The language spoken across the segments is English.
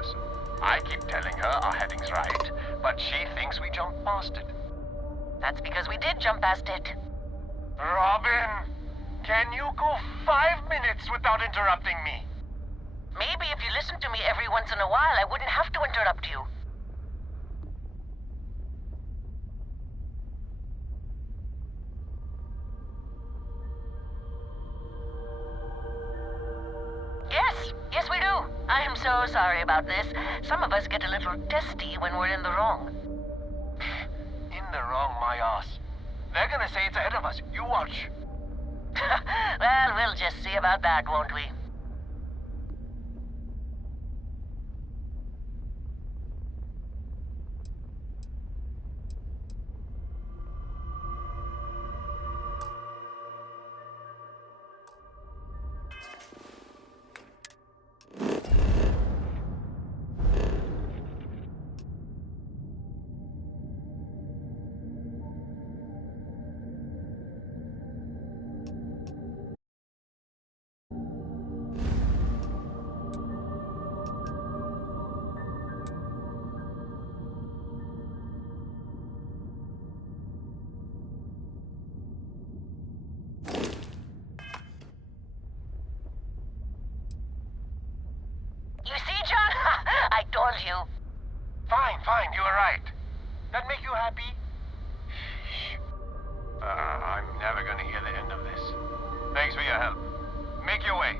Listen, I keep telling her our heading's right, but she thinks we jumped past it. That's because we did jump past it. Robin, can you go 5 minutes without interrupting me? Maybe if you listened to me every once in a while, I wouldn't have to interrupt you. Yes, we do. I am so sorry about this. Some of us get a little testy when we're in the wrong. In the wrong, my ass. They're gonna say it's ahead of us. You watch. Well, we'll just see about that, won't we? You see, John? I told you. Fine, you were right. That make you happy? I'm never gonna hear the end of this. Thanks for your help. Make your way.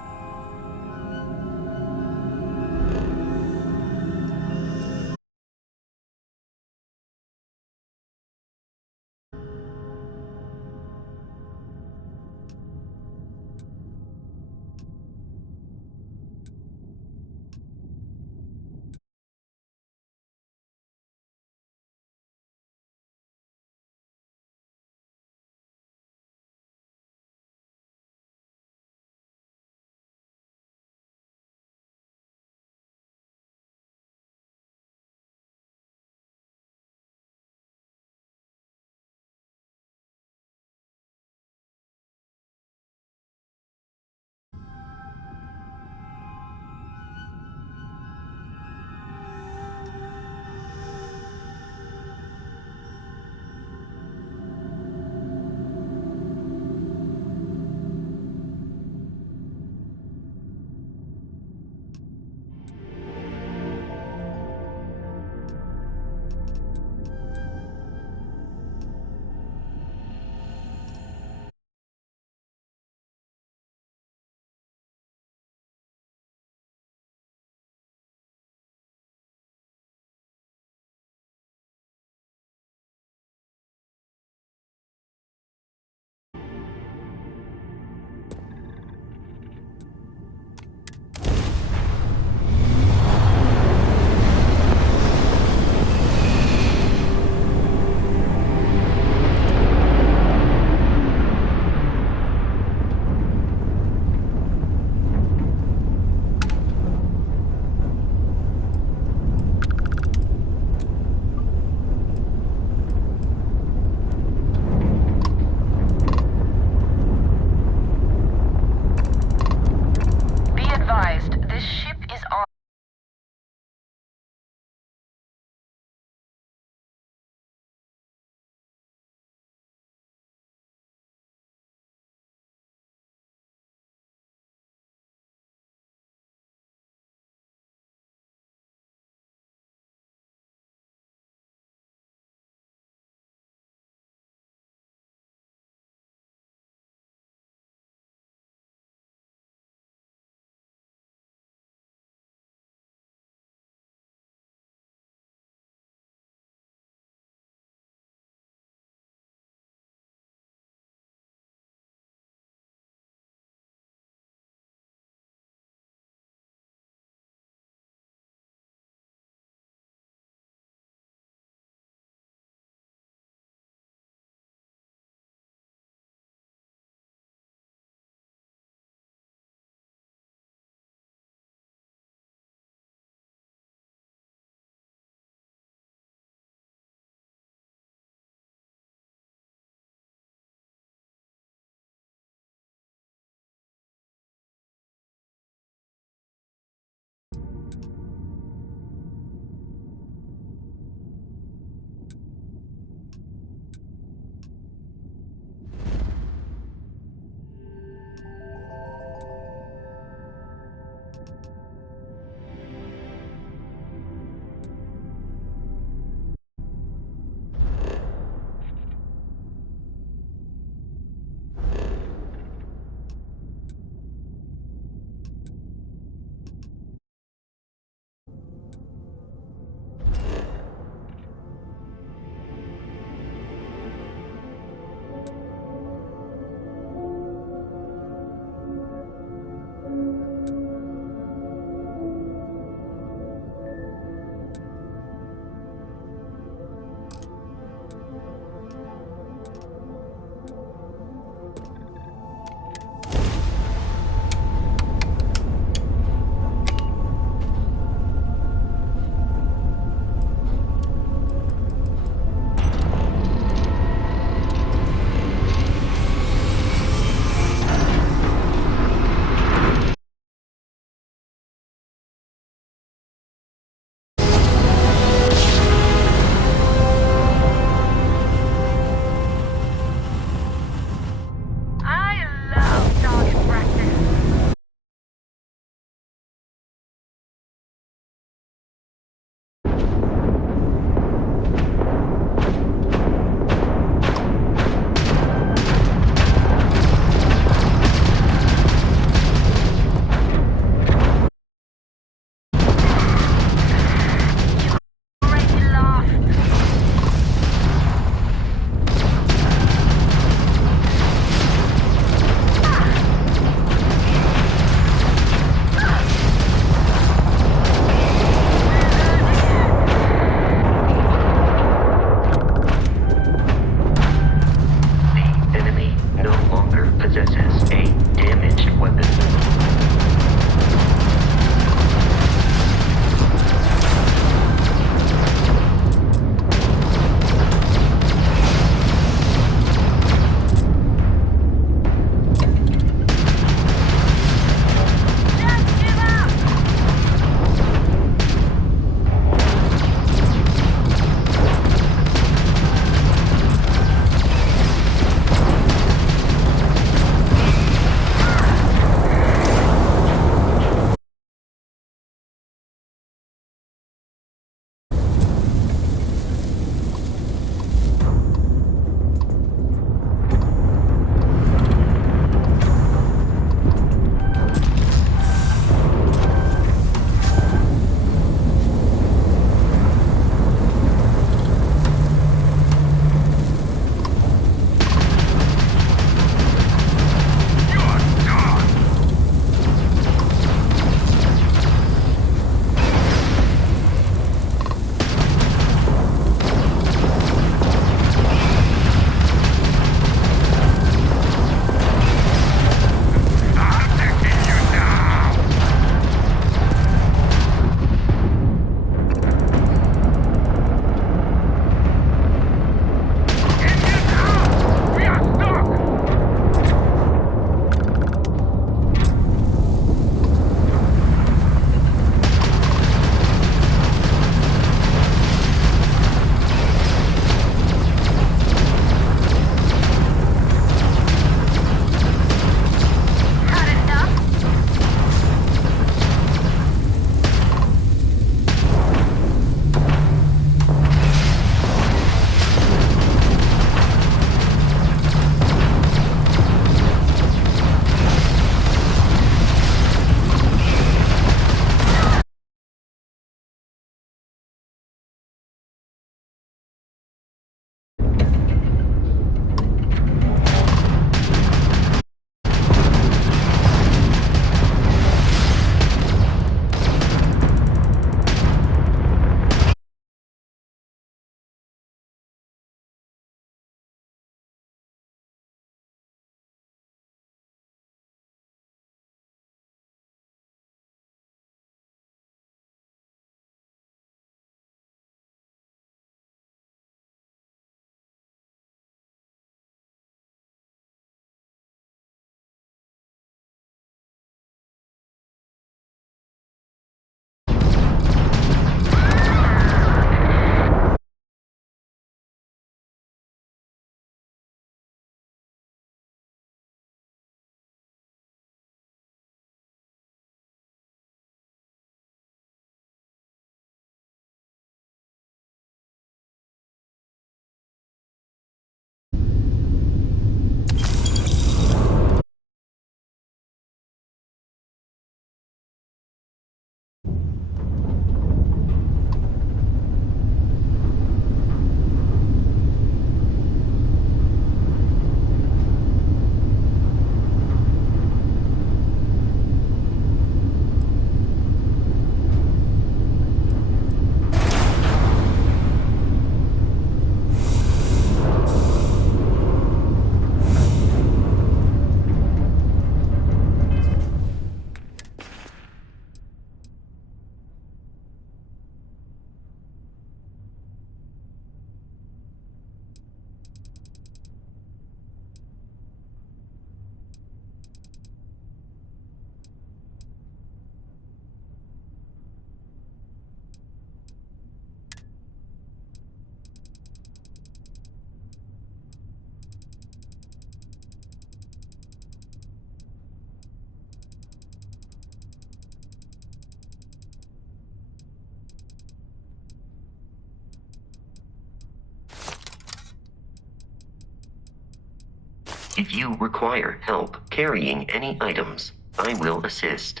If you require help carrying any items, I will assist.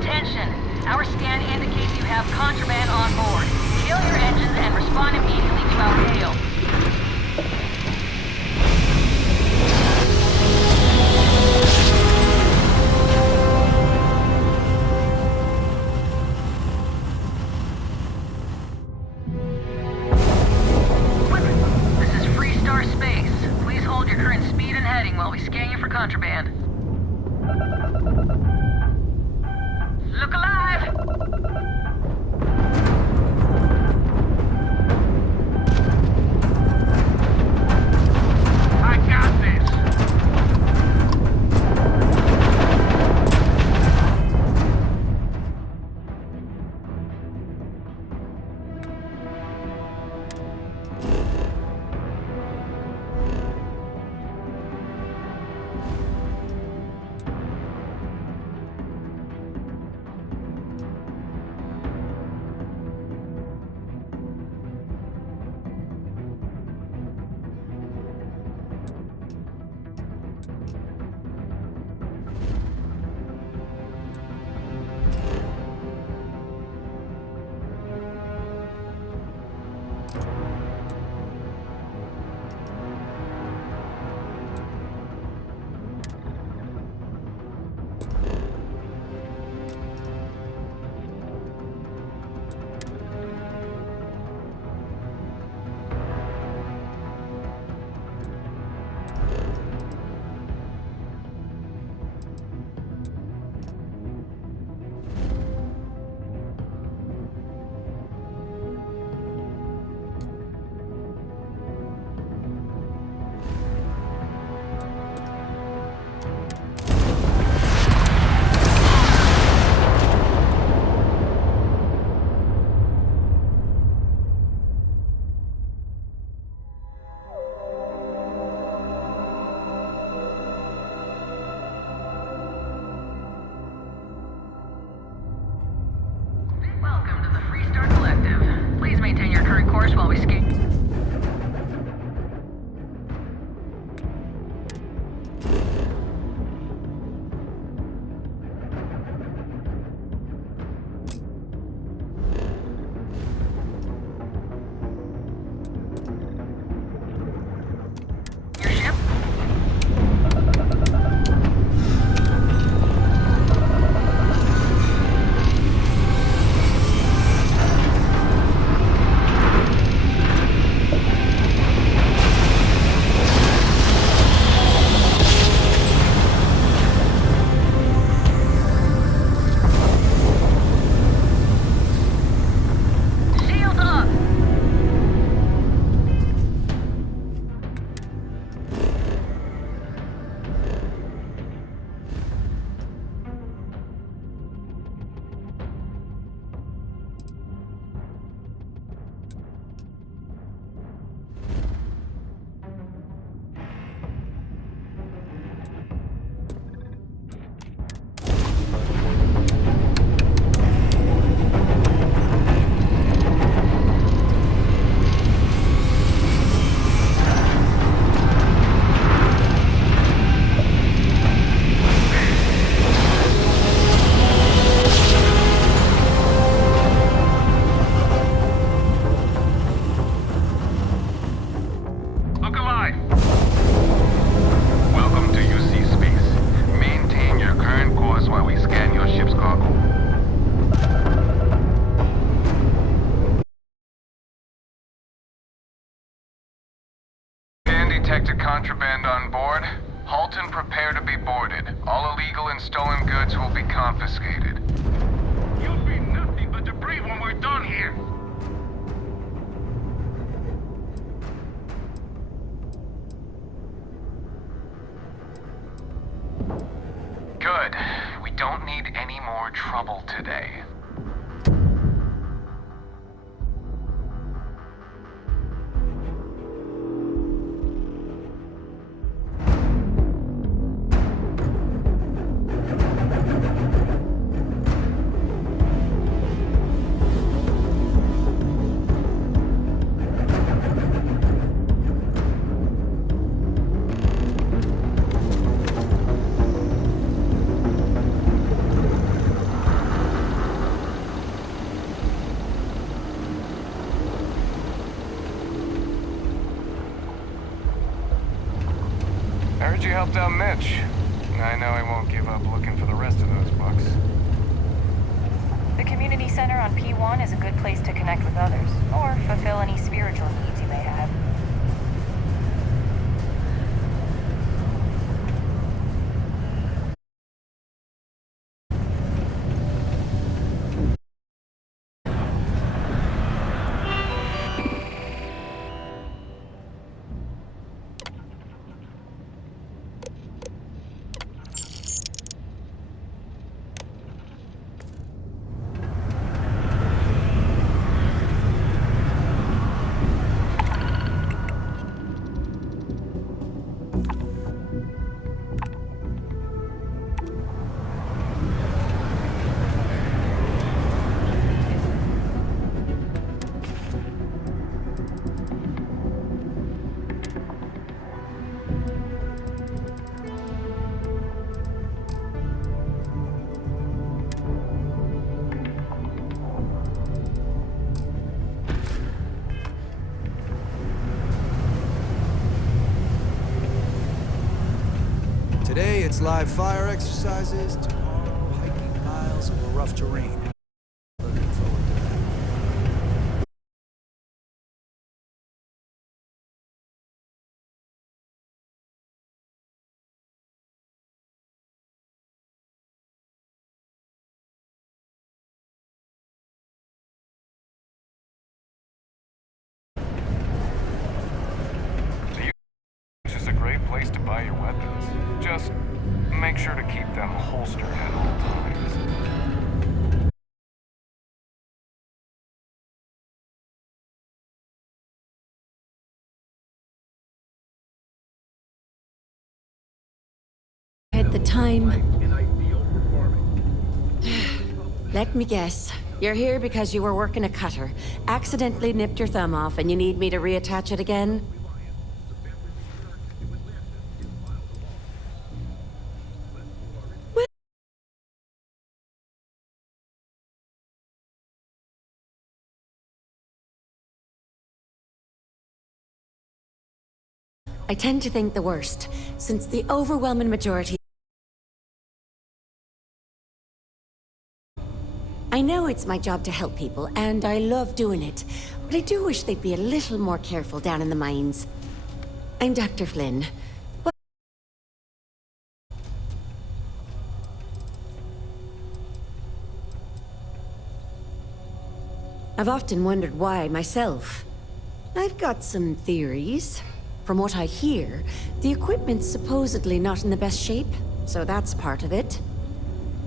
Attention! Our scan indicates you have contraband on board. Kill your engines and respond immediately to our hail. This is Free Star Space. Please hold your current speed and heading while we scan you for contraband. Look alive! I got this. Welcome to the Free Star Collective. Please maintain your current course while we scan. Your ship? Shields up! Look alive. Welcome to UC Space. Maintain your current course while we scan your ship's cargo. Scan detected contraband on board. Halt and prepare to be boarded. All illegal and stolen goods will be confiscated. You'll be nothing but debris when we're done here. Good. We don't need any more trouble today. I heard you helped out Mitch. I know I won't give up looking for the rest of those books. The community center on P1 is a good place to connect with others, or fulfill any spiritual needs you may have. Today it's live fire exercises, tomorrow hiking miles over rough terrain. Looking forward to that. This is a great place to buy your weapons. Just make sure to keep them holstered at all times. At the time... Let me guess. You're here because you were working a cutter, accidentally nipped your thumb off, and you need me to reattach it again? I tend to think the worst, since the overwhelming majority... I know it's my job to help people, and I love doing it, but I do wish they'd be a little more careful down in the mines. I'm Dr. Flynn. I've often wondered why myself. I've got some theories. From what I hear, the equipment's supposedly not in the best shape, so that's part of it.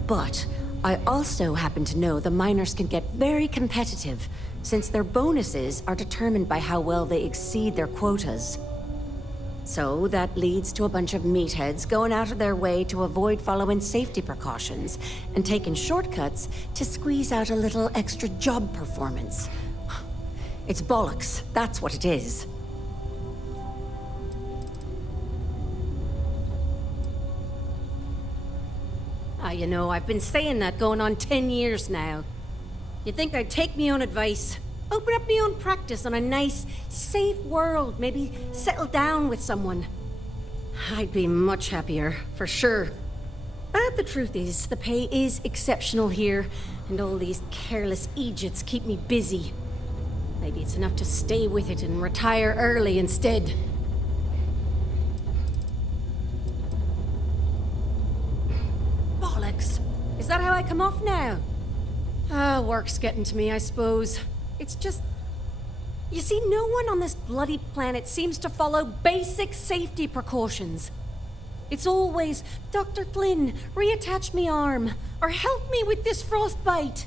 But I also happen to know the miners can get very competitive, since their bonuses are determined by how well they exceed their quotas. So that leads to a bunch of meatheads going out of their way to avoid following safety precautions, and taking shortcuts to squeeze out a little extra job performance. It's bollocks, that's what it is. You know, I've been saying that going on 10 years now. You'd think I'd take me own advice, open up my own practice on a nice, safe world, maybe settle down with someone. I'd be much happier, for sure. But the truth is, the pay is exceptional here, and all these careless Egypts keep me busy. Maybe it's enough to stay with it and retire early instead. Is that how I come off now? Work's getting to me, I suppose. It's just... You see, no one on this bloody planet seems to follow basic safety precautions. It's always, Dr. Flynn, reattach me arm, or help me with this frostbite.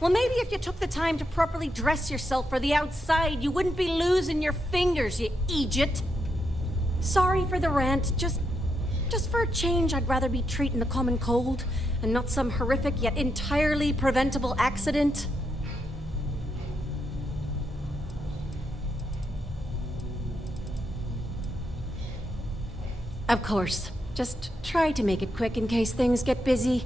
Well, maybe if you took the time to properly dress yourself for the outside, you wouldn't be losing your fingers, you idiot. Sorry for the rant, just for a change, I'd rather be treating the common cold, and not some horrific yet entirely preventable accident. Of course. Just try to make it quick in case things get busy.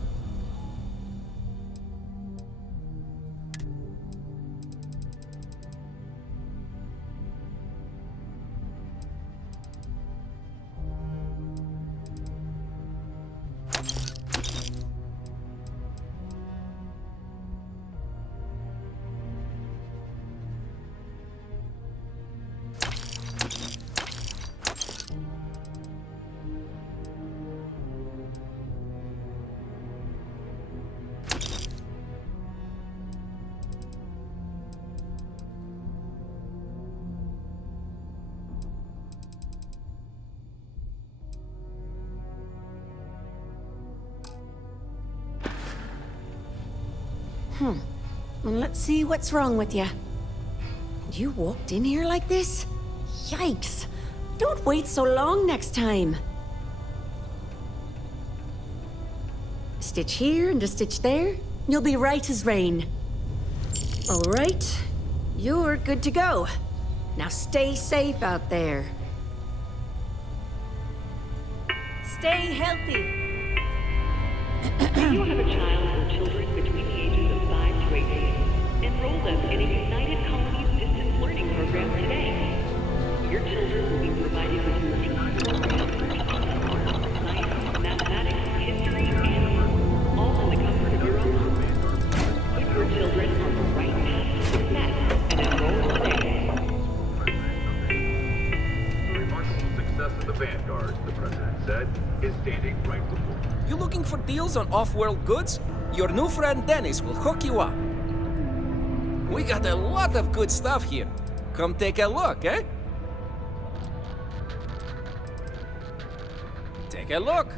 Well, let's see what's wrong with you. You walked in here like this? Yikes! Don't wait so long next time. A stitch here and a stitch there. You'll be right as rain. All right. You're good to go. Now stay safe out there. Stay healthy. Do you have a child or children between the ages of 5 to 18? Enroll them in a United Colonies distance learning program today. Your children will be provided with routine programs, science, mathematics, history, and more, all in the comfort of your own home. Put your children on the right path to success and enroll today. The remarkable success of the Vanguard, the President said, is standing right before you. You looking for deals on off-world goods? Your new friend Dennis will hook you up. We got a lot of good stuff here. Come take a look, eh? Take a look.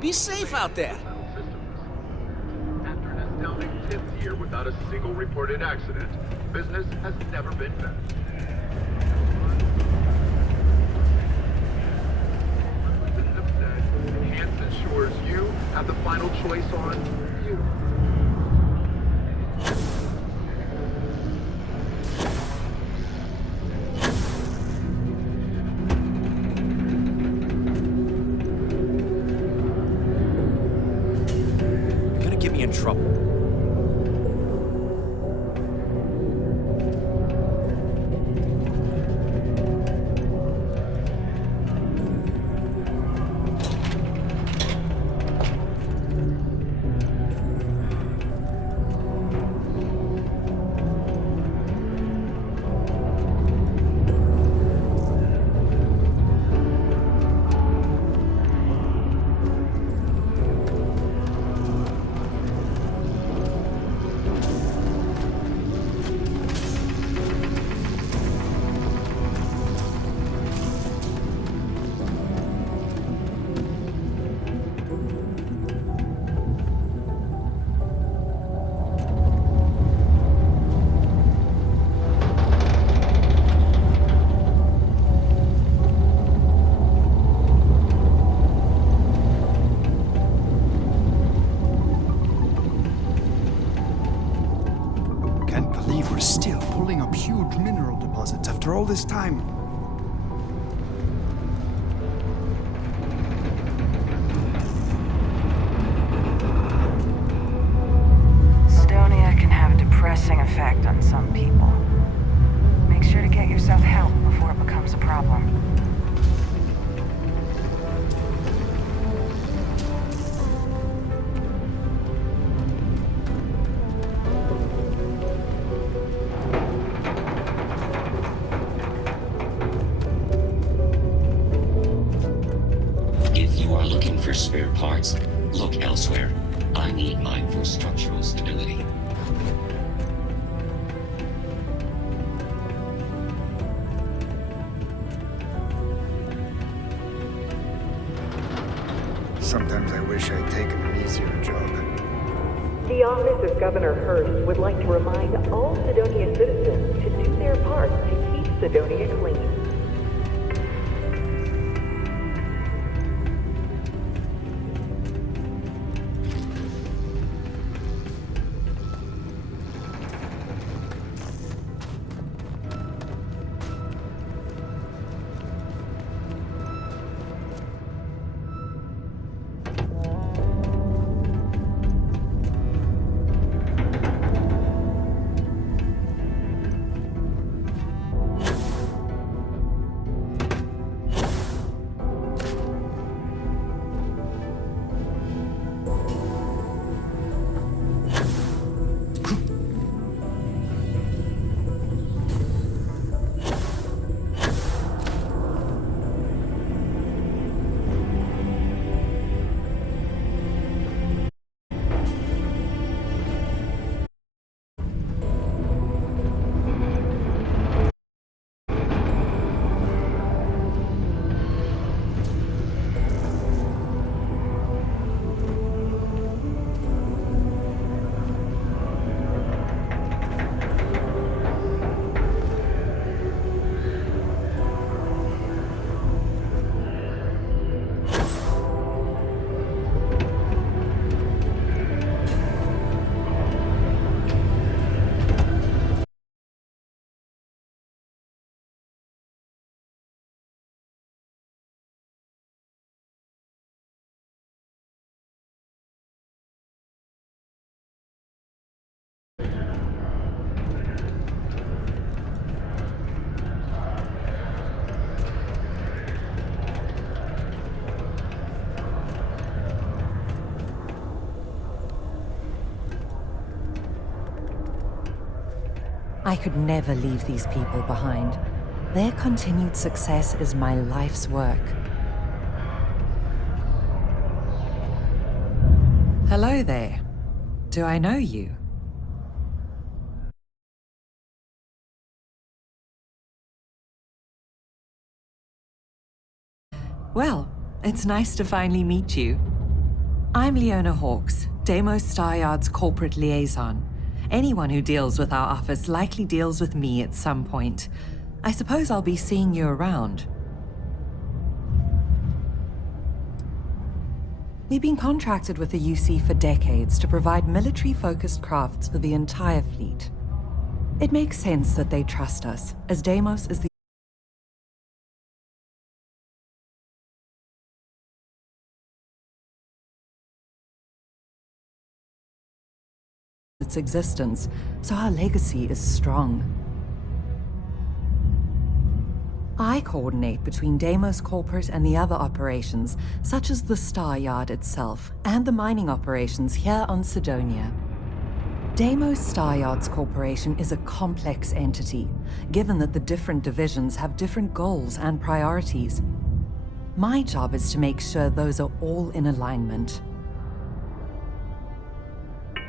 Be safe out there. After an astounding 10th year without a single reported accident, business has never been better. Have said, Enhance ensures you have the final choice on you. Get me in trouble. We're still pulling up huge mineral deposits after all this time. Stonia can have a depressing effect on some people. Make sure to get yourself help before it becomes a problem. For spare parts, look elsewhere. I need mine for structural stability. Sometimes I wish I'd taken an easier job. The office of Governor Hurst would like to remind all Sidonia citizens to do their part to keep Sidonia clean. I could never leave these people behind. Their continued success is my life's work. Hello there. Do I know you? Well, it's nice to finally meet you. I'm Leona Hawkes, Deimos Staryard's corporate liaison. Anyone who deals with our office likely deals with me at some point. I suppose I'll be seeing you around. We've been contracted with the UC for decades to provide military-focused crafts for the entire fleet. It makes sense that they trust us, as Deimos is the its existence, so our legacy is strong. I coordinate between Deimos Corporate and the other operations, such as the Staryard itself, and the mining operations here on Sidonia. Deimos Staryard's corporation is a complex entity, given that the different divisions have different goals and priorities. My job is to make sure those are all in alignment.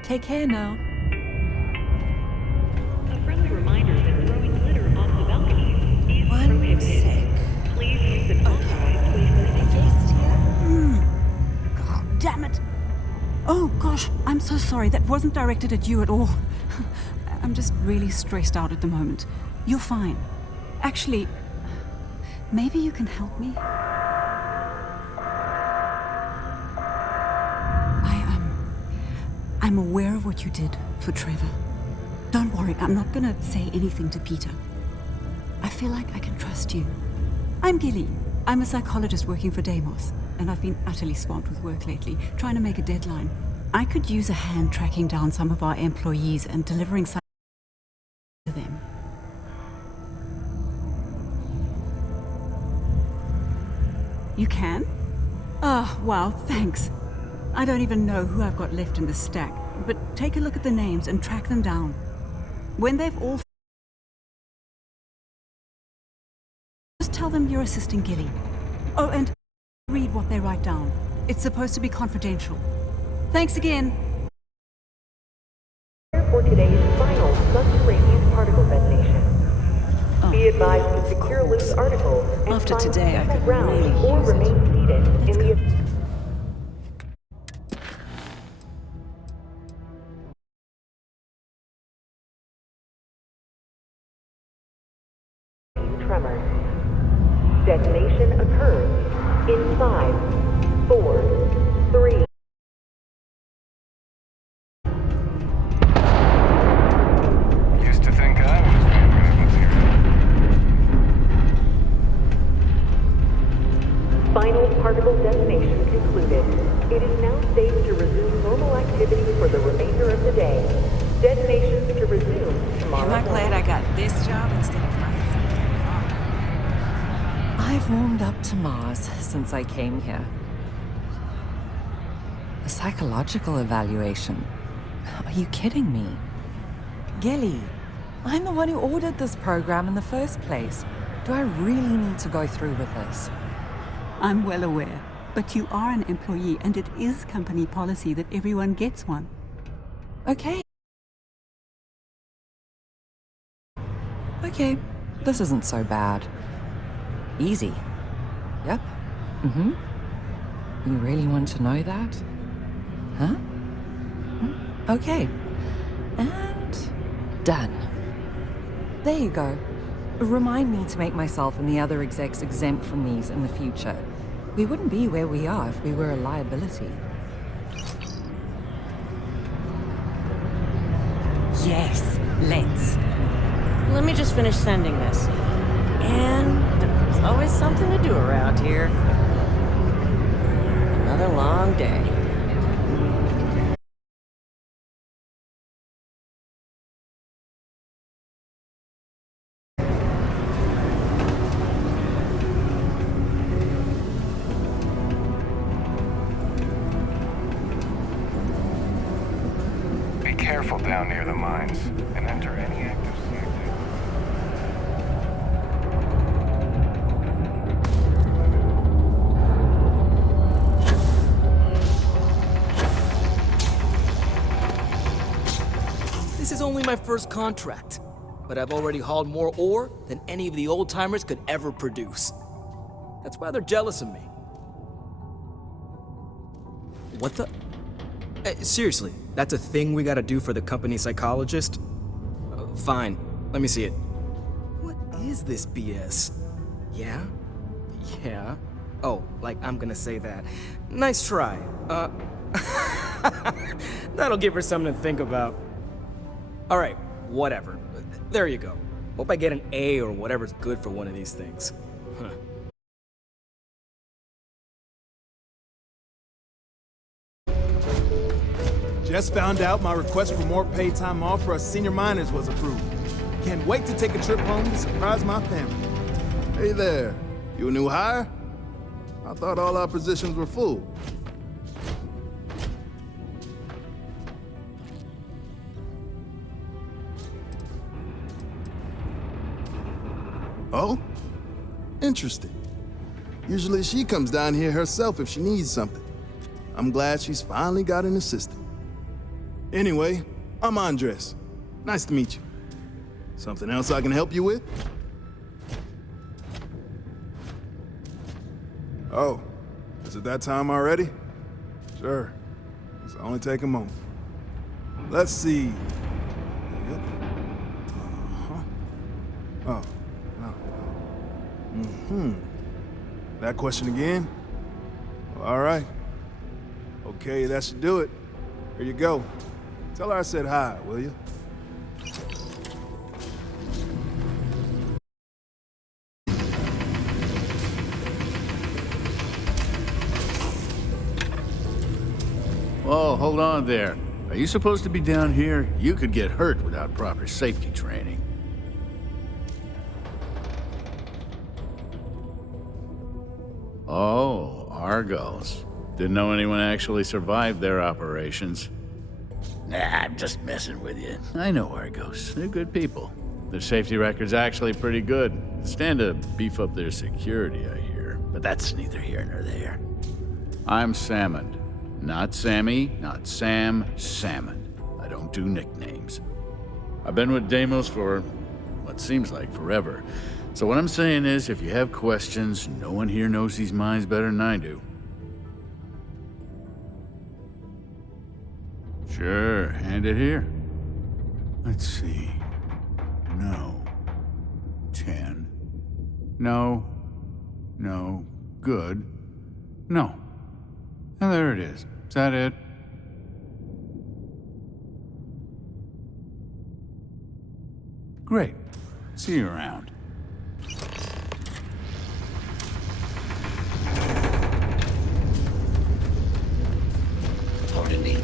Take care now. A friendly reminder that throwing litter off the balconies is prohibited. Please use the authorized way for safety. God damn it! Oh gosh, I'm so sorry. That wasn't directed at you at all. I'm just really stressed out at the moment. You're fine. Actually, maybe you can help me? I'm aware of what you did for Trevor. Don't worry, I'm not gonna say anything to Peter. I feel like I can trust you. I'm Gilly. I'm a psychologist working for Deimos, and I've been utterly swamped with work lately, trying to make a deadline. I could use a hand tracking down some of our employees and delivering some to them. You can? Oh, wow, thanks. I don't even know who I've got left in the stack, but take a look at the names and track them down. When they've all... just tell them you're assisting Gilly. Oh, and read what they write down. It's supposed to be confidential. Thanks again. For today's final subterranean particle detonation. Be advised to secure loose articles and After find today, I suitable could ground really or use it. remain seated in the... 5, 4, 3. Used to think I was favorite material. Final particle detonation concluded. It is now safe to resume normal activity for the remainder of the day. Detonations to resume tomorrow. Am I glad I got this job instead of running some I've warmed up to Mars since I came here. A psychological evaluation? Are you kidding me? Gilly, I'm the one who ordered this program in the first place. Do I really need to go through with this? I'm well aware, but you are an employee, and it is company policy that everyone gets one. Okay. Okay, this isn't so bad. Easy. Yep. Mm-hmm. You really want to know that? Huh? Okay. And done. There you go. Remind me to make myself and the other execs exempt from these in the future. We wouldn't be where we are if we were a liability. Yes, let's. Let me just finish sending this. And there's always something to do around here. Another long day. Be careful down near the mines, and enter any active sector. This is only my first contract, but I've already hauled more ore than any of the old-timers could ever produce. That's why they're jealous of me. What the? Seriously, that's a thing we gotta do for the company psychologist? Fine, let me see it. What is this BS? Yeah? Yeah? Oh, like I'm gonna say that. Nice try. That'll give her something to think about. Alright, whatever. There you go. Hope I get an A or whatever's good for one of these things. Huh. Just found out my request for more paid time off for us senior miners was approved. Can't wait to take a trip home to surprise my family. Hey there, you a new hire? I thought all our positions were full. Oh? Interesting. Usually she comes down here herself if she needs something. I'm glad she's finally got an assistant. Anyway, I'm Andres. Nice to meet you. Something else I can help you with? Oh, is it that time already? Sure. It's only take a moment. Let's see. Yep. Oh, no. That question again? All right. Okay, that should do it. Here you go. Tell her I said hi, will you? Whoa, hold on there. Are you supposed to be down here? You could get hurt without proper safety training. Oh, Argos. Didn't know anyone actually survived their operations. Nah, I'm just messing with you. I know Argos. They're good people. Their safety record's actually pretty good. Stand to beef up their security, I hear. But that's neither here nor there. I'm Salmon. Not Sammy, not Sam, Salmon. I don't do nicknames. I've been with Deimos for what seems like forever. So what I'm saying is, if you have questions, no one here knows these mines better than I do. Sure, hand it here. Let's see. No. 10. No. No. Good. No. And there it is. Is that it? Great. See you around. Pardon me.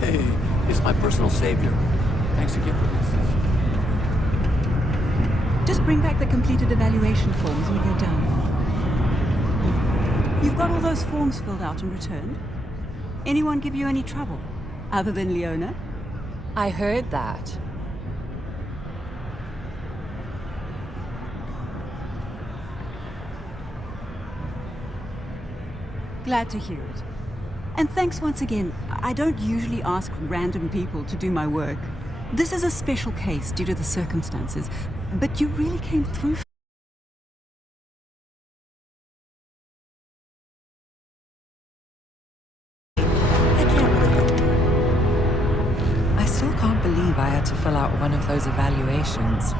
Hey, it's my personal savior. Thanks again for this. Just bring back the completed evaluation forms when you're done. You've got all those forms filled out and returned? Anyone give you any trouble? Other than Leona? I heard that. Glad to hear it. And thanks once again. I don't usually ask random people to do my work. This is a special case due to the circumstances, but you really came through. I still can't believe I had to fill out one of those evaluations.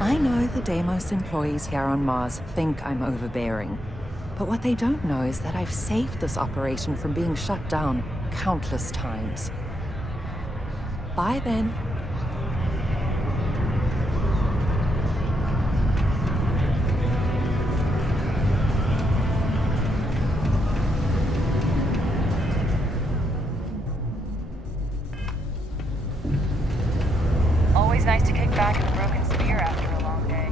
I know the Deimos employees here on Mars think I'm overbearing, but what they don't know is that I've saved this operation from being shut down countless times. Bye then. Always nice to kick back in the broken spear after a long day.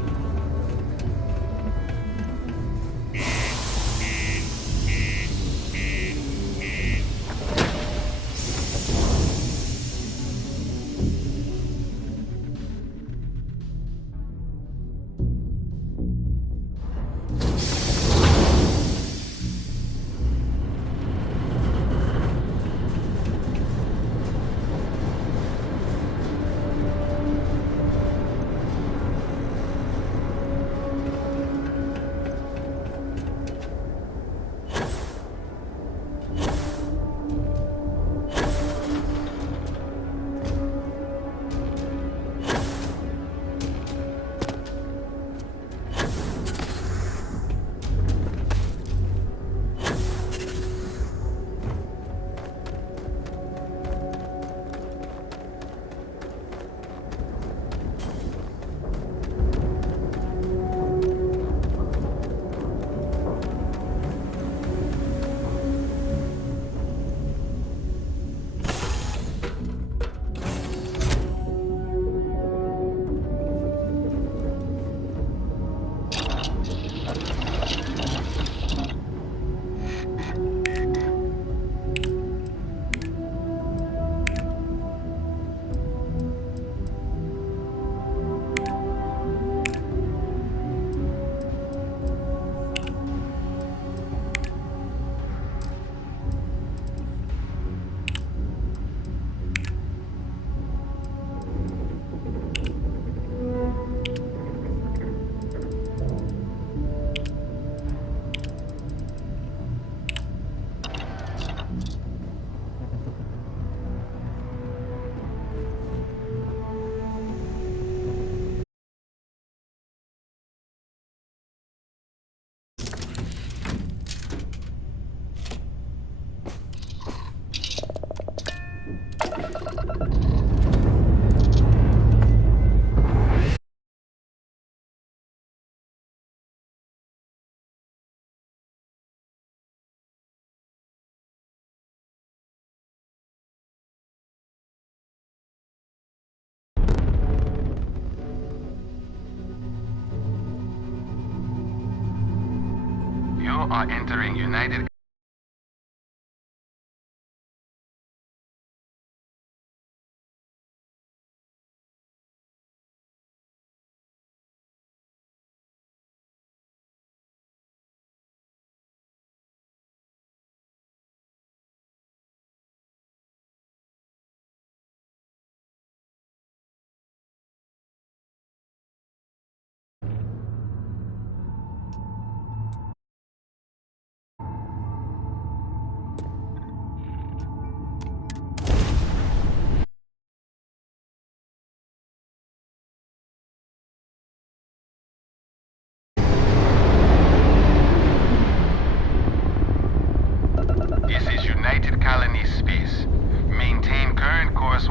You are entering United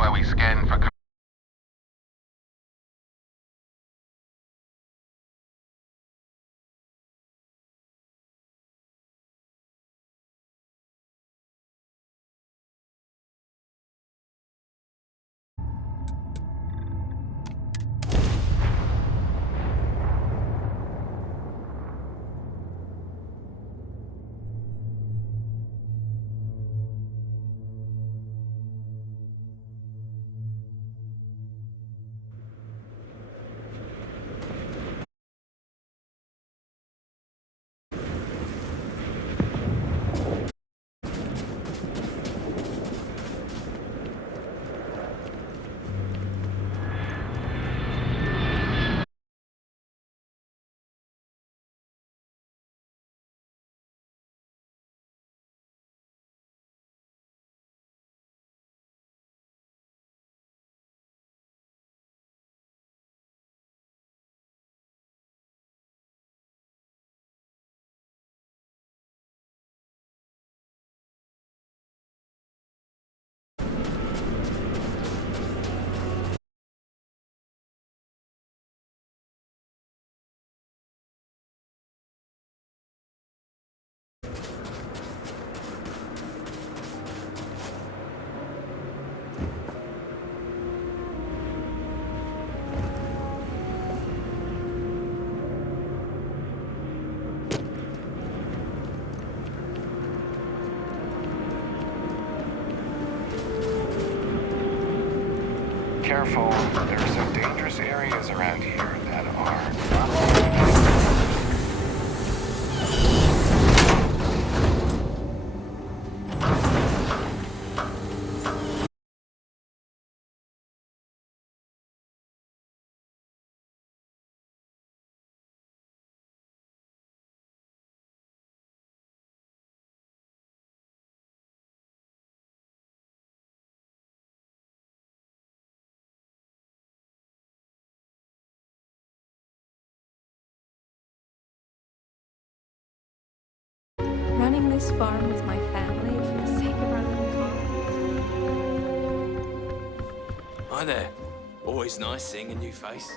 why we scan for... Careful, there are some dangerous areas around here that are Running this farm with my family for the sake of our little colony. Hi there. Always nice seeing a new face.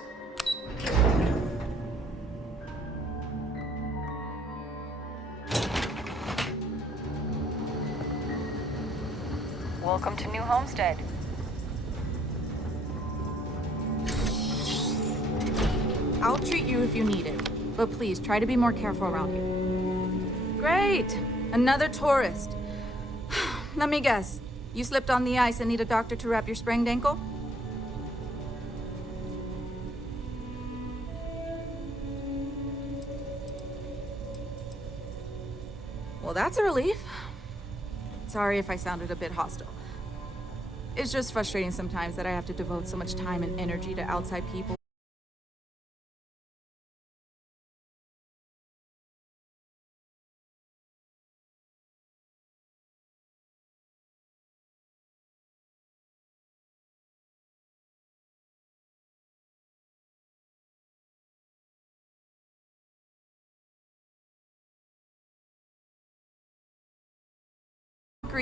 Welcome to New Homestead. I'll treat you if you need it, but please try to be more careful around here. Great! Another tourist. Let me guess. You slipped on the ice and need a doctor to wrap your sprained ankle? Well, that's a relief. Sorry if I sounded a bit hostile. It's just frustrating sometimes that I have to devote so much time and energy to outside people.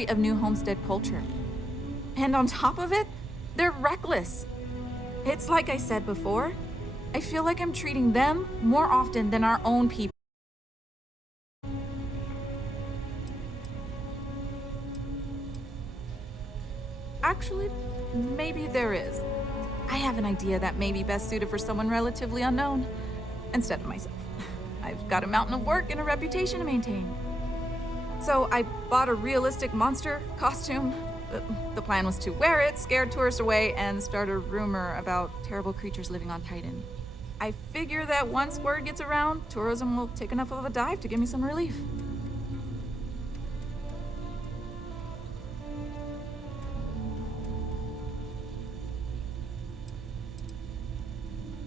Of New Homestead culture. And on top of it, they're reckless. It's like I said before, I feel like I'm treating them more often than our own people. Actually, maybe there is. I have an idea that may be best suited for someone relatively unknown, instead of myself. I've got a mountain of work and a reputation to maintain. So I bought a realistic monster costume. The plan was to wear it, scare tourists away, and start a rumor about terrible creatures living on Titan. I figure that once word gets around, tourism will take enough of a dive to give me some relief.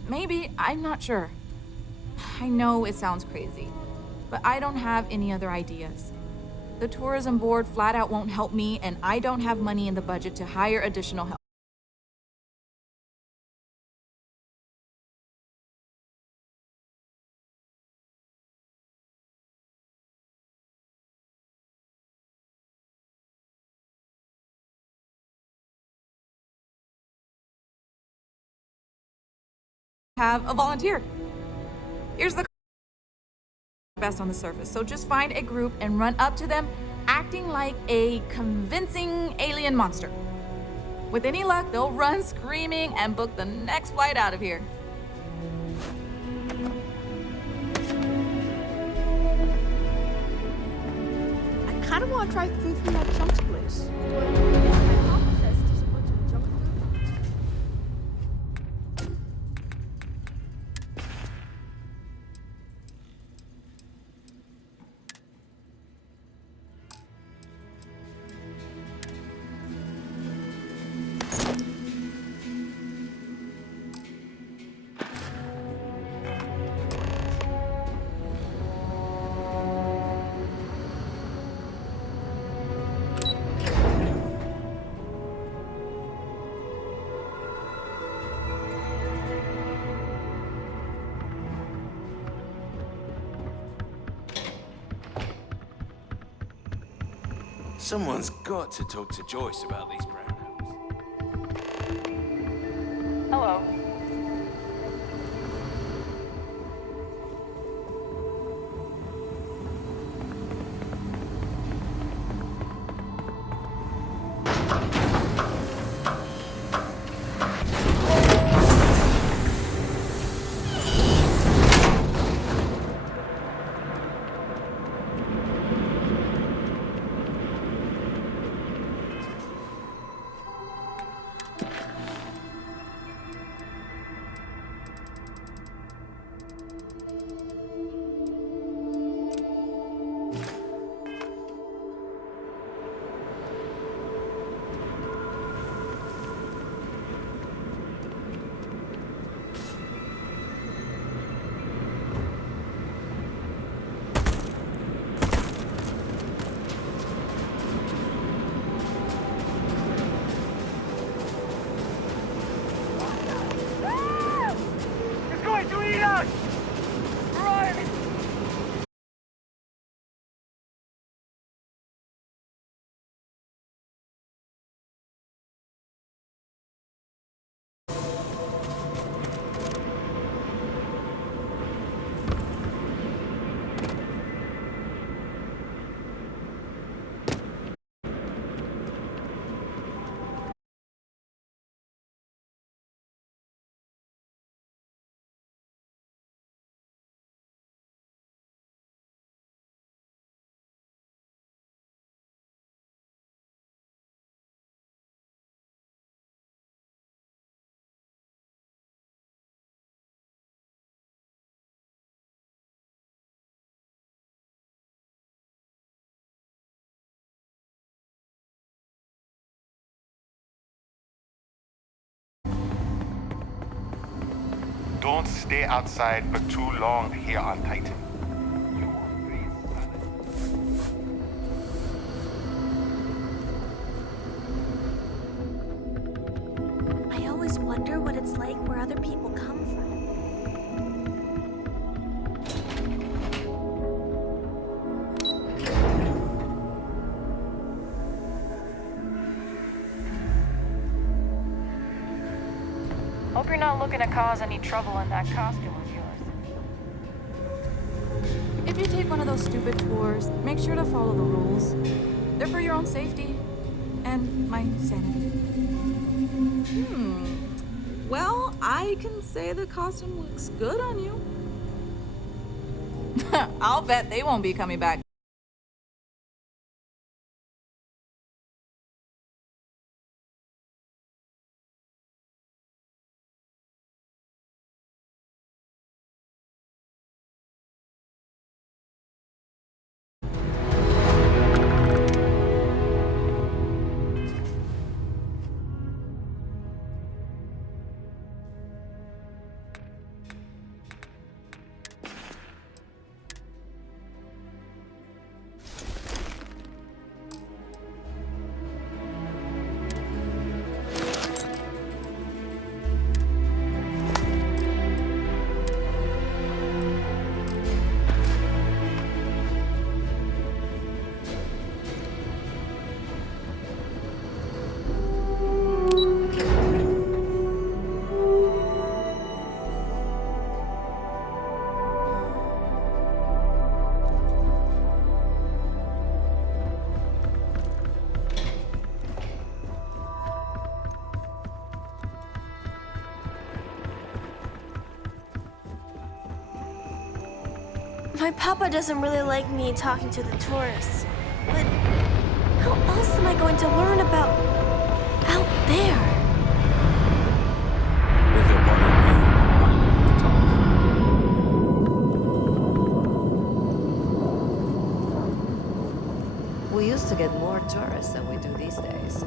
Maybe, I'm not sure. I know it sounds crazy, but I don't have any other ideas. The tourism board flat out won't help me, and I don't have money in the budget to hire additional help. have a volunteer. Here's the best on the surface, so just find a group and run up to them acting like a convincing alien monster. With any luck, they'll run screaming and book the next flight out of here. I kind of want to try food from that Chunk's place. My mom says there's a bunch of junk food. Someone's got to talk to Joyce about these brown apples. Hello. Don't stay outside for too long here on Titan. I always wonder what it's like where other people come from. Hope you're not looking to cause any trouble in that costume of yours. If you take one of those stupid tours, make sure to follow the rules. They're for your own safety and my sanity. Well, I can say the costume looks good on you. I'll bet they won't be coming back. My papa doesn't really like me talking to the tourists. But how else am I going to learn about out there? With your body We used to get more tourists than we do these days.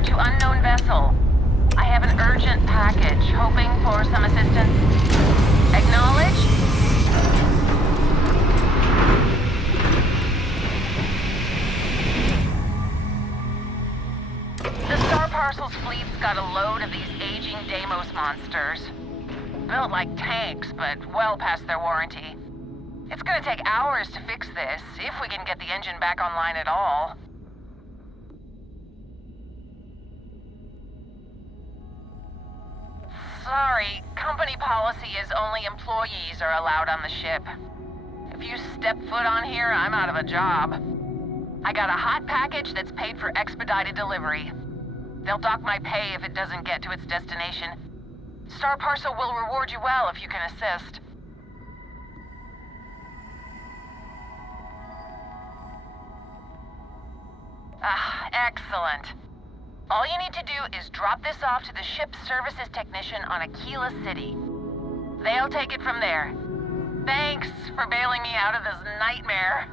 Commander to unknown vessel. I have an urgent package, hoping for some assistance. Acknowledge? The Star Parcel's fleet's got a load of these aging Deimos monsters. Built like tanks, but well past their warranty. It's gonna take hours to fix this, if we can get the engine back online at all. Sorry, company policy is only employees are allowed on the ship. If you step foot on here, I'm out of a job. I got a hot package that's paid for expedited delivery. They'll dock my pay if it doesn't get to its destination. Star Parcel will reward you well if you can assist. Ah, excellent. All you need to do is drop this off to the ship's services technician on Aquila City. They'll take it from there. Thanks for bailing me out of this nightmare.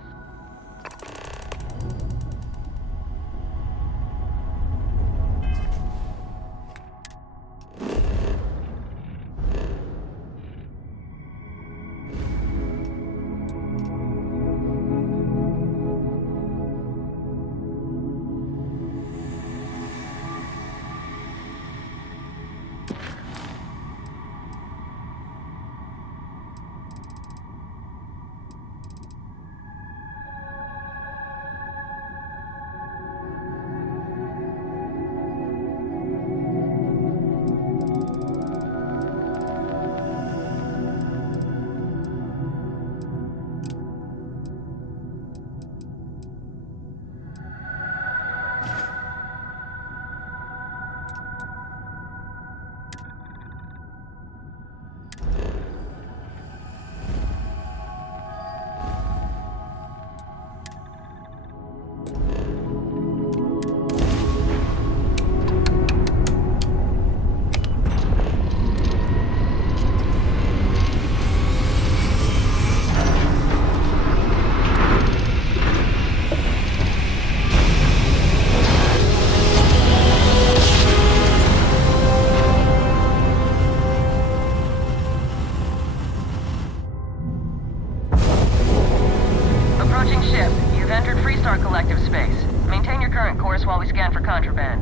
While we scan for contraband.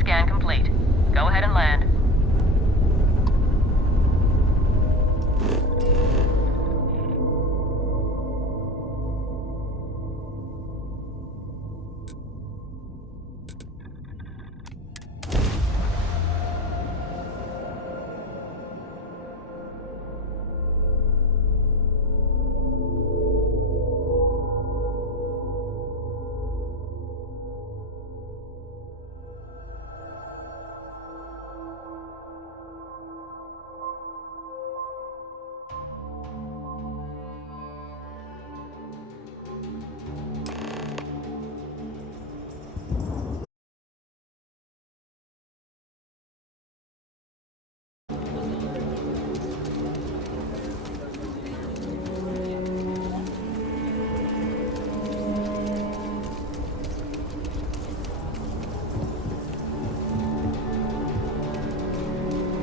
Scan complete. Go ahead and land.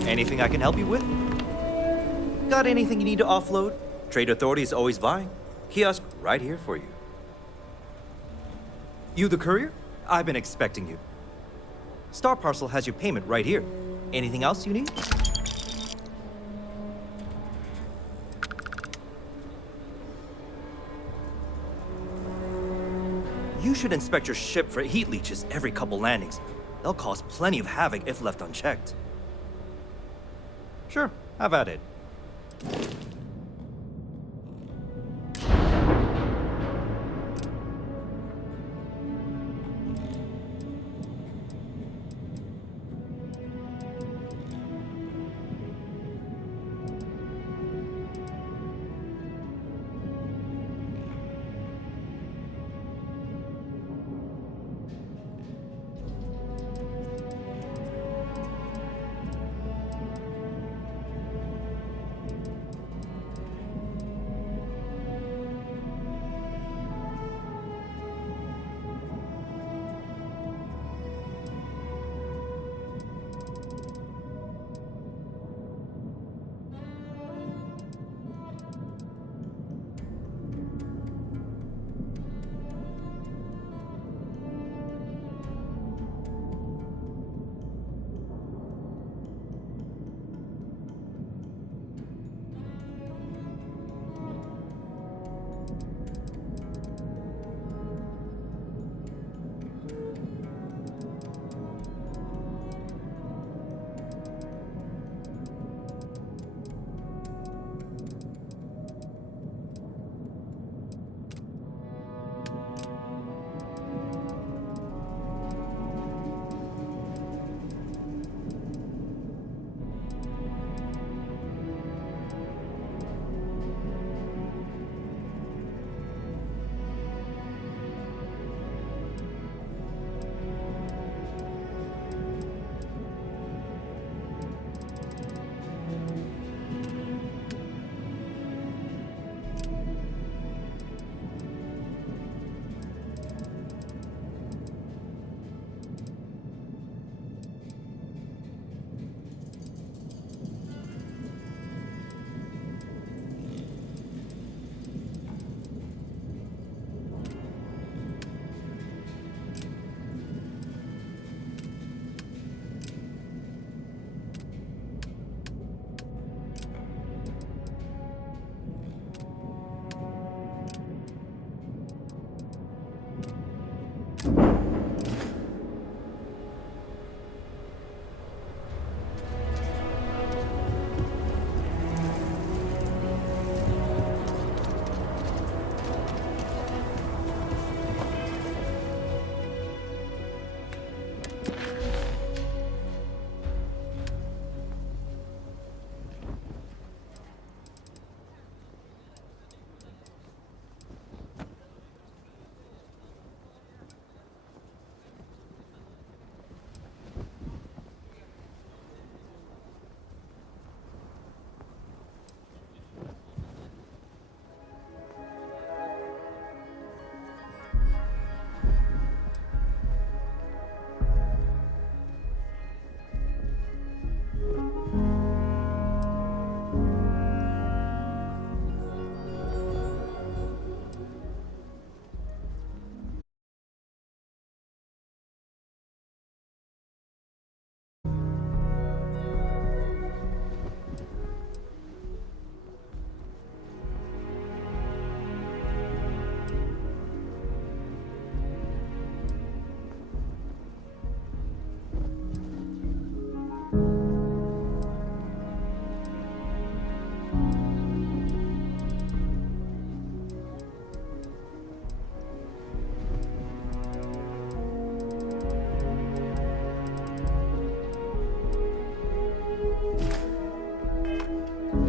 Anything I can help you with? Got anything you need to offload? Trade Authority is always buying. Kiosk right here for you. You the courier? I've been expecting you. Star Parcel has your payment right here. Anything else you need? You should inspect your ship for heat leeches every couple landings. They'll cause plenty of havoc if left unchecked. Sure, have at it.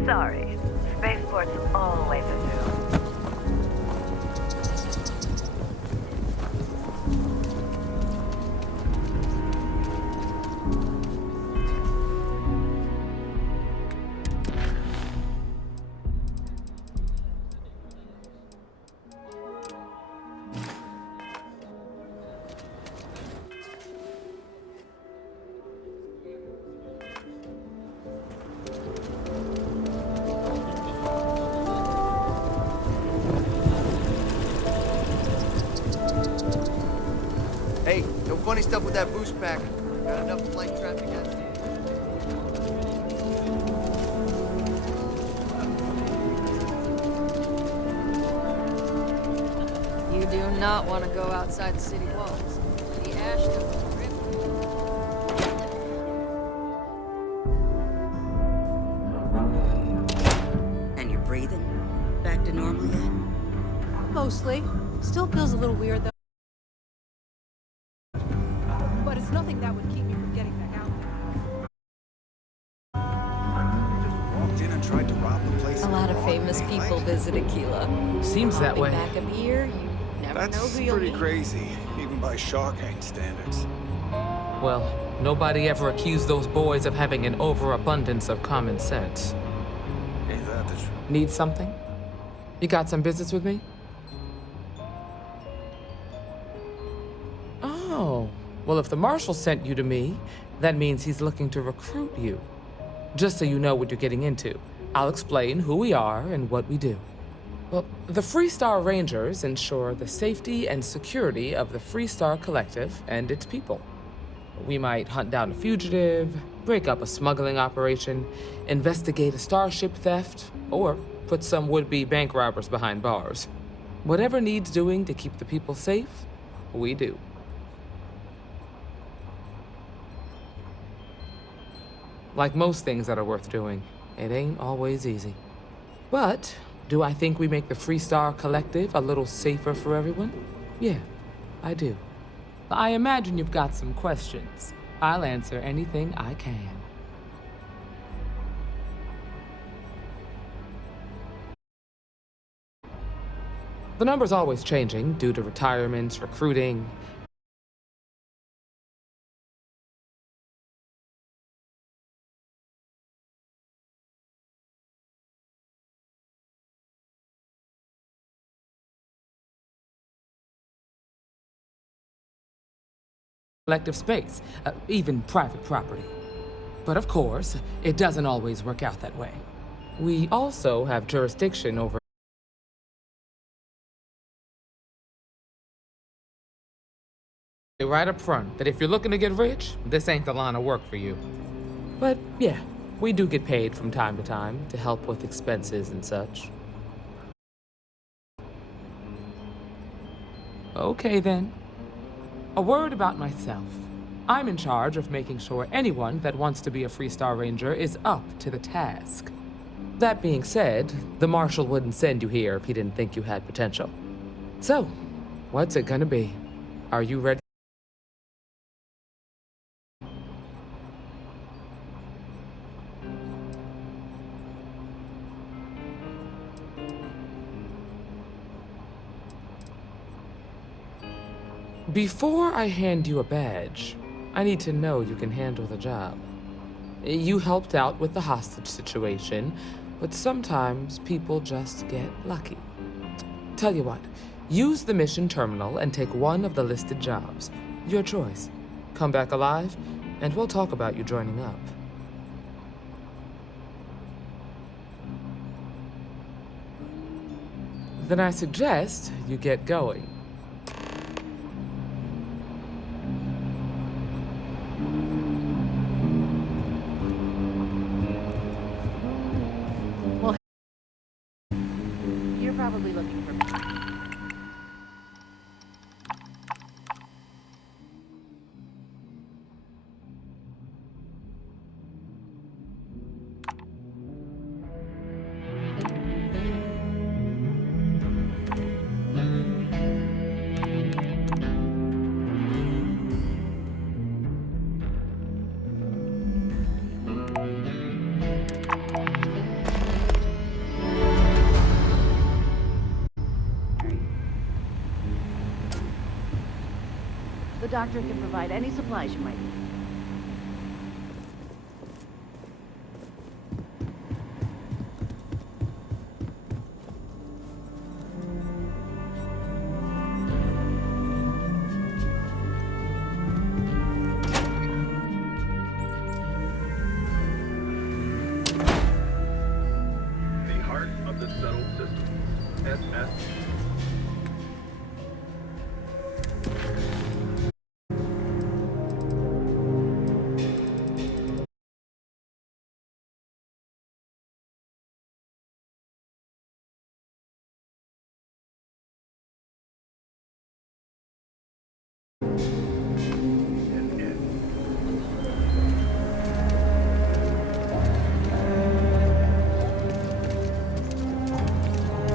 Sorry. Spaceport's always a zoo. Hey, no funny stuff with that boost pack. Got enough flight traffic out there. You do not want to go outside the city walls. The ash doesn't grip. And you're breathing? Back to normal yet? Mostly. Still feels a little weird, though. But it's nothing that would keep me from getting back out there. Walked in and tried to rob the place. A lot of famous people visit Aquila. Seems that way. Back up here, you never know That's who you'll pretty meet. crazy, even by Shawkane standards. Well, nobody ever accused those boys of having an overabundance of common sense. Ain't that the truth? Need something? You got some business with me? Oh, well, if the marshal sent you to me, that means he's looking to recruit you. Just so you know what you're getting into, I'll explain who we are and what we do. Well, the Freestar Rangers ensure the safety and security of the Freestar Collective and its people. We might hunt down a fugitive, break up a smuggling operation, investigate a starship theft, or put some would-be bank robbers behind bars. Whatever needs doing to keep the people safe, we do. Like most things that are worth doing, it ain't always easy. But do I think we make the Freestar Collective a little safer for everyone? Yeah, I do. I imagine you've got some questions. I'll answer anything I can. The number's always changing due to retirements, recruiting. Collective space, even private property. But of course, it doesn't always work out that way. We also have jurisdiction over right up front that if you're looking to get rich, this ain't the line of work for you. But yeah, we do get paid from time to time to help with expenses and such. Okay then. A word about myself. I'm in charge of making sure anyone that wants to be a Freestar Ranger is up to the task. That being said, the Marshal wouldn't send you here if he didn't think you had potential. So, what's it gonna be? Are you ready? Before I hand you a badge, I need to know you can handle the job. You helped out with the hostage situation, but sometimes people just get lucky. Tell you what, use the mission terminal and take one of the listed jobs. Your choice. Come back alive, and we'll talk about you joining up. Then I suggest you get going. You're probably looking for me. doctor can provide any supplies you might need. The heart of the settled system. SS.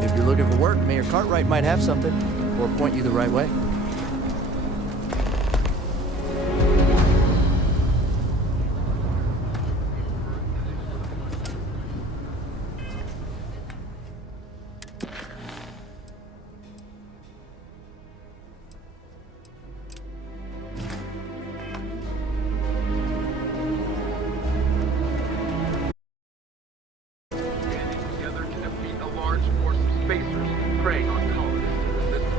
If you're looking for work, Mayor Cartwright might have something, or point you the right way. Together to defeat a large force of spacers preying on colonists in the system.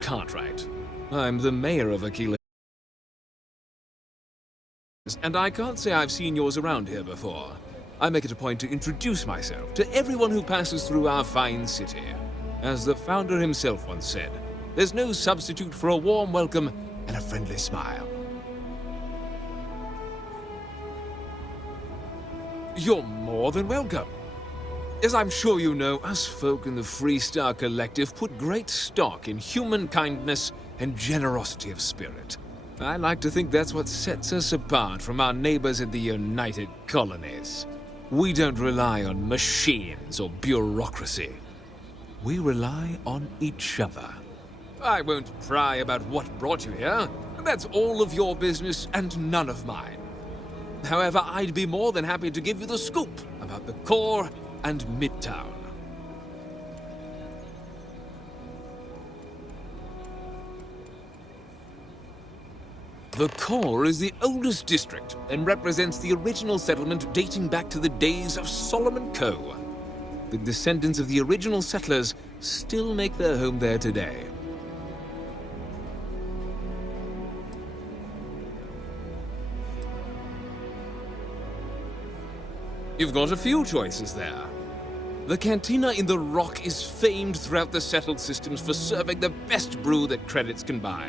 Cartwright. I'm the mayor of Aquila, and I can't say I've seen yours around here before. I make it a point to introduce myself to everyone who passes through our fine city. As the founder himself once said, there's no substitute for a warm welcome and a friendly smile. You're more than welcome. As I'm sure you know, us folk in the Freestar Collective put great stock in human kindness and generosity of spirit. I like to think that's what sets us apart from our neighbors in the United Colonies. We don't rely on machines or bureaucracy. We rely on each other. I won't pry about what brought you here. That's all of your business and none of mine. However, I'd be more than happy to give you the scoop about the core and Midtown. The core is the oldest district and represents the original settlement dating back to the days of Solomon Coe. The descendants of the original settlers still make their home there today. You've got a few choices there. The cantina in the Rock is famed throughout the settled systems for serving the best brew that credits can buy.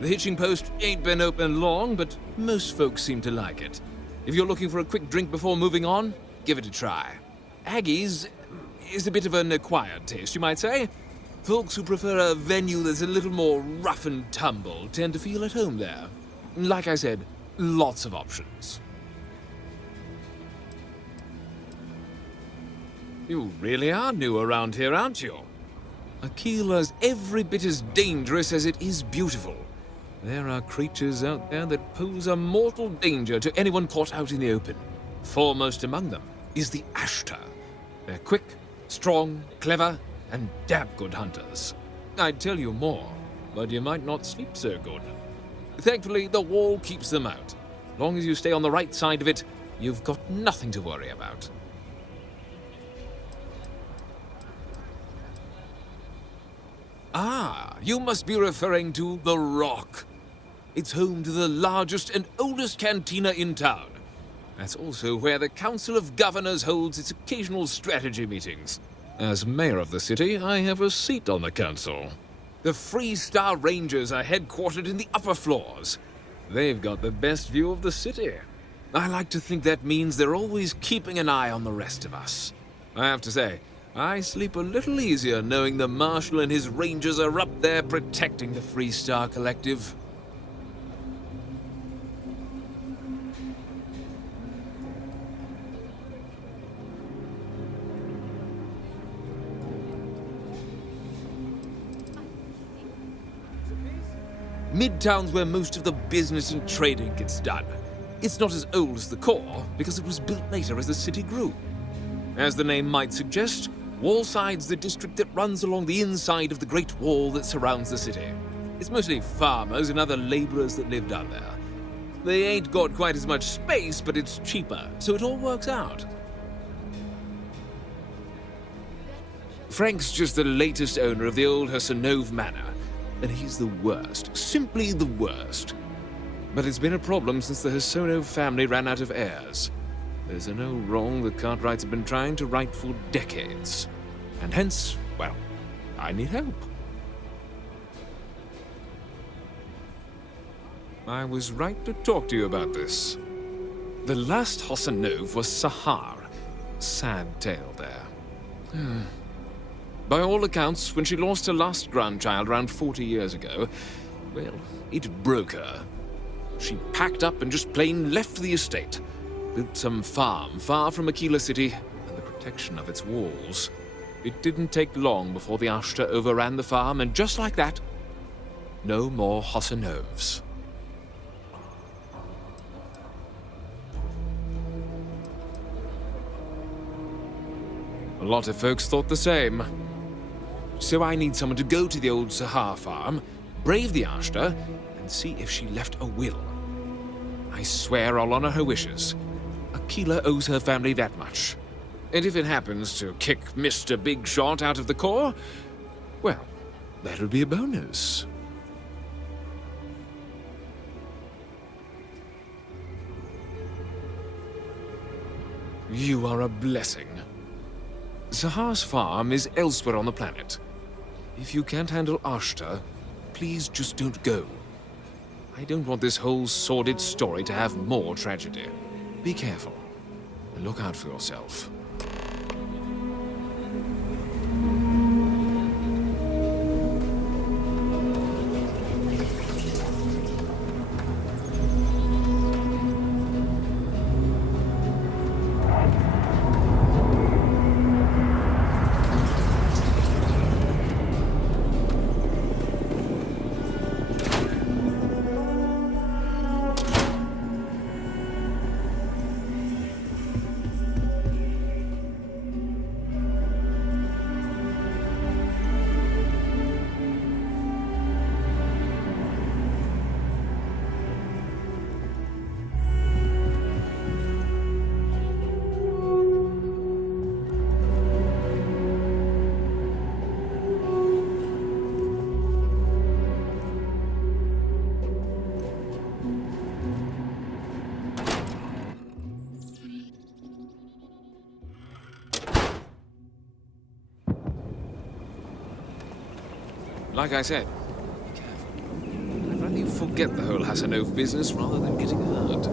The hitching post ain't been open long, but most folks seem to like it. If you're looking for a quick drink before moving on, give it a try. Aggie's is a bit of an acquired taste, you might say. Folks who prefer a venue that's a little more rough and tumble tend to feel at home there. Like I said, lots of options. You really are new around here, aren't you? Aquila's every bit as dangerous as it is beautiful. There are creatures out there that pose a mortal danger to anyone caught out in the open. Foremost among them is the Ashtar. They're quick, strong, clever, and damn good hunters. I'd tell you more, but you might not sleep so good. Thankfully, the wall keeps them out. As long as you stay on the right side of it, you've got nothing to worry about. Ah, you must be referring to the Rock. It's home to the largest and oldest cantina in town. That's also where the Council of Governors holds its occasional strategy meetings. As mayor of the city, I have a seat on the council. The Free Star Rangers are headquartered in the upper floors. They've got the best view of the city. I like to think that means they're always keeping an eye on the rest of us. I have to say, I sleep a little easier knowing the Marshal and his Rangers are up there protecting the Free Star Collective. Midtown's where most of the business and trading gets done. It's not as old as the core, because it was built later as the city grew. As the name might suggest, Wallside's the district that runs along the inside of the Great Wall that surrounds the city. It's mostly farmers and other laborers that live down there. They ain't got quite as much space, but it's cheaper, so it all works out. Frank's just the latest owner of the old Hassanov Manor, and he's the worst, simply the worst. But it's been a problem since the Hassanov family ran out of heirs. There's a no wrong the Cartwrights have been trying to right for decades. And hence, well, I need help. I was right to talk to you about this. The last Hassanov was Sahar. Sad tale there. By all accounts, when she lost her last grandchild around 40 years ago, well, it broke her. She packed up and just plain left the estate. Built some farm far from Aquila City and the protection of its walls. It didn't take long before the Ashtar overran the farm, and just like that, no more Hassanovs. A lot of folks thought the same. So I need someone to go to the old Sahar farm, brave the Ashtar, and see if she left a will. I swear I'll honor her wishes. Aquila owes her family that much. And if it happens to kick Mr. Big Shot out of the core, well, that'll be a bonus. You are a blessing. Sahar's farm is elsewhere on the planet. If you can't handle Ashtar, please just don't go. I don't want this whole sordid story to have more tragedy. Be careful, and look out for yourself. Like I said, be careful. I'd rather you forget the whole Hassanov business rather than getting hurt.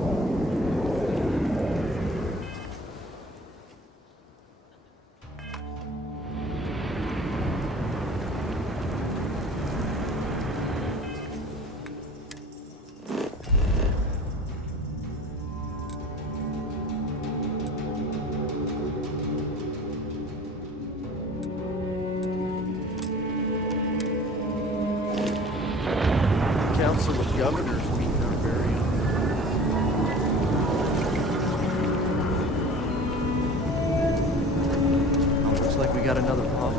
got another puff.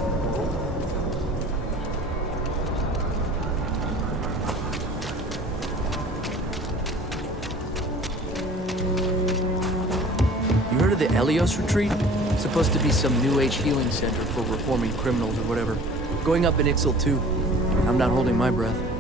You heard of the Elios Retreat? It's supposed to be some new age healing center for reforming criminals or whatever. Going up in Ixel too. I'm not holding my breath.